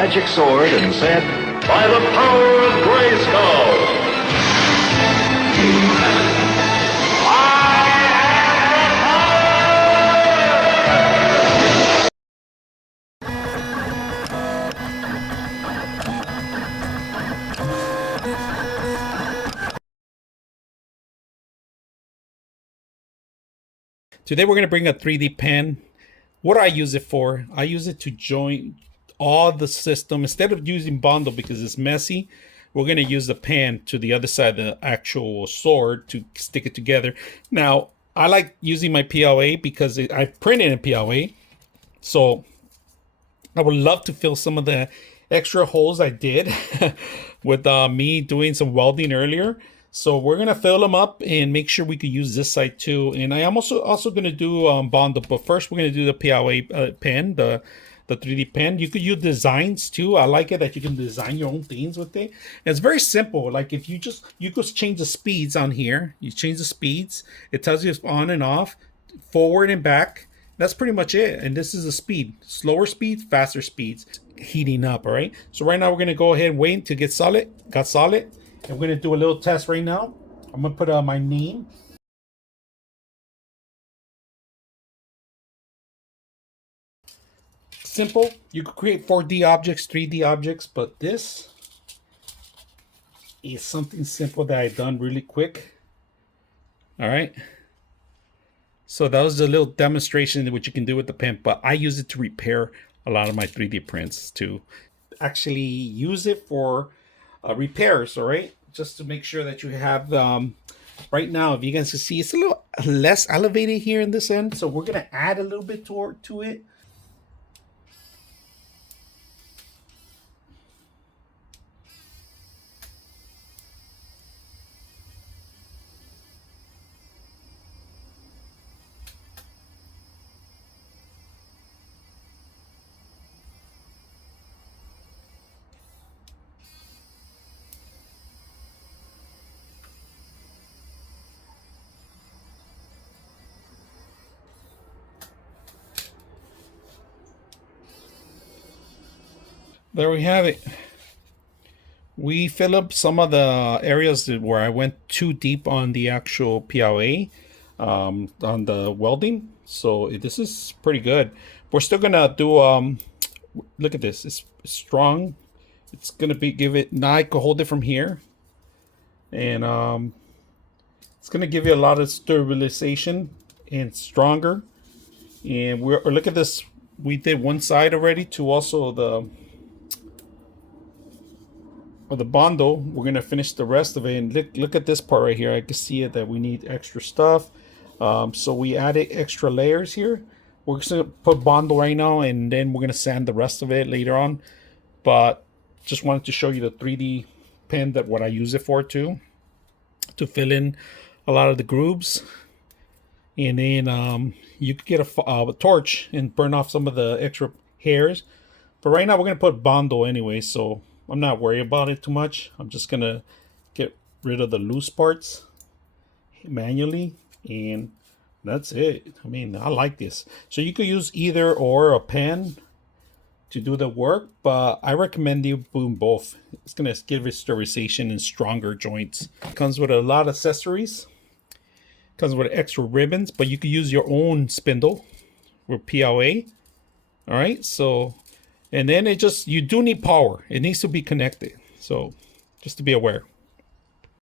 magic sword and said, "By the power of Grayskull, I am the power!" Today we're going to bring a 3D pen. What do I use it for? I use it to join all the system. Instead of using bundle because it's messy, we're going to use the pen to the other side of the actual sword to stick it together. Now, I like using my PLA because I printed in PLA. So I would love to fill some of the extra holes I did with me doing some welding earlier. So we're gonna fill them up and make sure we could use this side too. And I am also gonna do bondle, but first we're gonna do the PLA pen, the 3D pen. You could use designs too. I like it that you can design your own things with it. And it's very simple. Like if you could change the speeds on here. You change the speeds. It tells you it's on and off, forward and back. That's pretty much it. And this is the speed. Slower speeds, faster speeds. Heating up, all right? So right now we're gonna go ahead and wait to get solid. Got solid. And we're gonna do a little test right now. I'm gonna put my name. Simple. You could create 4D objects, 3D objects, but this is something simple that I've done really quick. All right. So that was a little demonstration of what you can do with the pen, but I use it to repair a lot of my 3D prints, to actually use it for repairs, all right? Just to make sure that you have, right now, if you guys can see, it's a little less elevated here in this end, so we're gonna add a little bit to it. There we have it. We fill up some of the areas where I went too deep on the actual PLA, on the welding. So this is pretty good. We're still gonna do, look at this, it's strong. It's gonna give it, now I can hold it from here. And it's gonna give you a lot of stabilization and stronger. And look at this, we did one side already to also the bundle. We're gonna finish the rest of it, and look at this part right here. I can see it that we need extra stuff, so we added extra layers here. We're just gonna put bundle right now, and then we're gonna sand the rest of it later on. But just wanted to show you the 3D pen, that what I use it for too, to fill in a lot of the grooves. And then you could get a torch and burn off some of the extra hairs. But right now we're gonna put bundle anyway, so I'm not worried about it too much. I'm just gonna get rid of the loose parts manually, and that's it. I mean, I like this. So you could use either or a pen to do the work, but I recommend you doing both. It's gonna give it sterilization and stronger joints. It comes with a lot of accessories. It comes with extra ribbons, but you could use your own spindle with PLA. All right, so. And then you do need power. It needs to be connected. So just to be aware.